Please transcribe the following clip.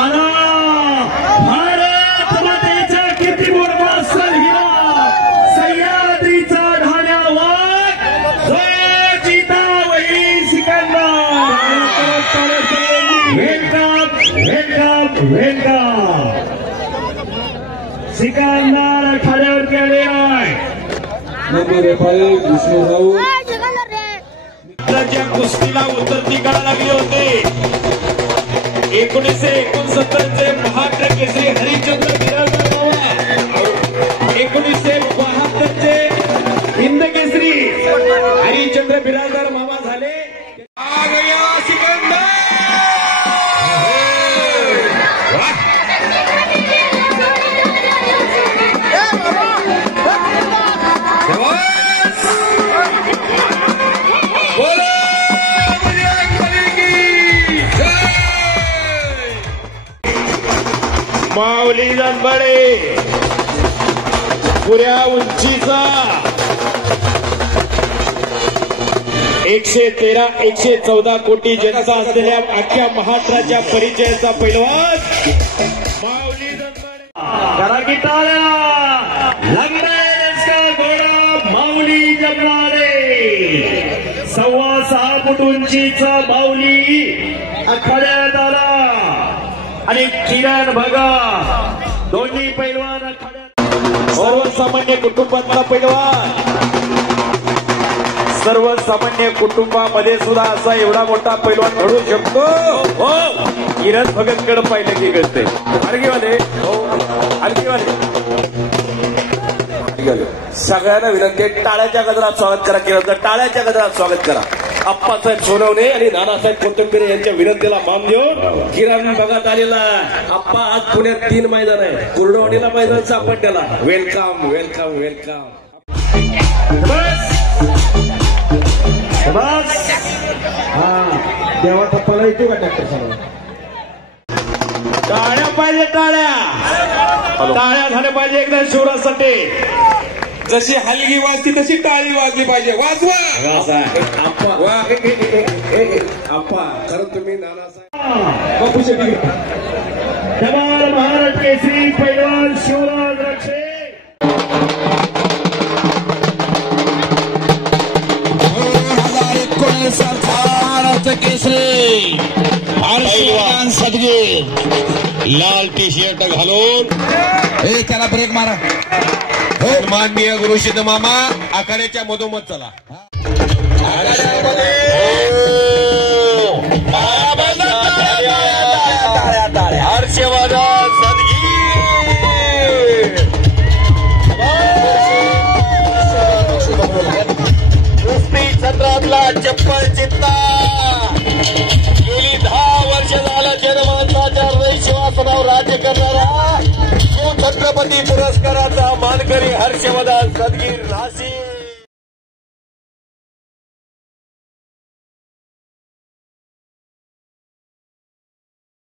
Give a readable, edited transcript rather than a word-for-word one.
आला भारत मातेचा कीर्तिमान सलगिरा सह्याद्रीचा ढाण्यावर जो जितावई सिकंदर वेलकम सिकंदर ठाण्यावरती आले आहे ज्या कुस्तीला उतरती काढा लागली होते 1969चे महाराष्ट्र केसरी हरिचंद्र बिराजदार मामा 1972चे हिंद केसरी हरिचंद्र बिराजदार मामा झाले आ गया सिकंदर माऊली जनबडे पुऱ्या उंचीचा 113 114 कोटी जनता असलेल्या अख्ख्या महाराष्ट्राच्या परिचयाचा पैलवान माऊली जनबडे करा की टाळ्या लंगडेचा घोडा माऊली जनबडे 6.25 फूट उंचीचा माऊली आखाड्यात आला आणि किरण भगा दोन्ही पैलवान सर्वसामान्य कुटुंबातला पैलवान सर्वसामान्य कुटुंबामध्ये सुद्धा असा एवढा मोठा पैलवान घडू शकतो हो किरण भगतकडे पाहिलं की कळते अर्गीवाले सगळ्यांना विनंती आहे टाळ्याच्या गजरात स्वागत करा किरणचं टाळ्याच्या गजरात स्वागत करा आप्पासाहेब सोनवणे आणि नानासाहेब कोथंबिरे यांच्या विनंतीला मान देऊन किरण बघत आलेला आप्पा आज पुण्यात 3 मैदान आहे कुर्डवाडीला मैदान सापडल्याला वेलकम वेलकम वेलकम देवा टप्पाला येतो का डॉक्टर साहेब टाळ्या पाहिजे टाळ्या झाल्या पाहिजे एकदा शिवराजसाठी जशी हलगी वाजती तशी टाळी वाजली पाहिजे वाजवा आप्पा खरं तुम्ही नानासाहेब जवान महाराष्ट्र केसरी पैलवान शिवराज रक्षे 2019 महाराष्ट्र केसरी पैलवान सदगीर लाल टी शर्ट घालून त्याला ब्रेक मारा माननीय गुरुशिद मामा आखाड्याच्या मधोमध चला हर्षवर्धन सदगीर कुस्ती सत्रातला चप्पल चित्ता गेली 10 वर्ष झालं जनमानसाच्या हृदय शिवासनावर राज्य करणार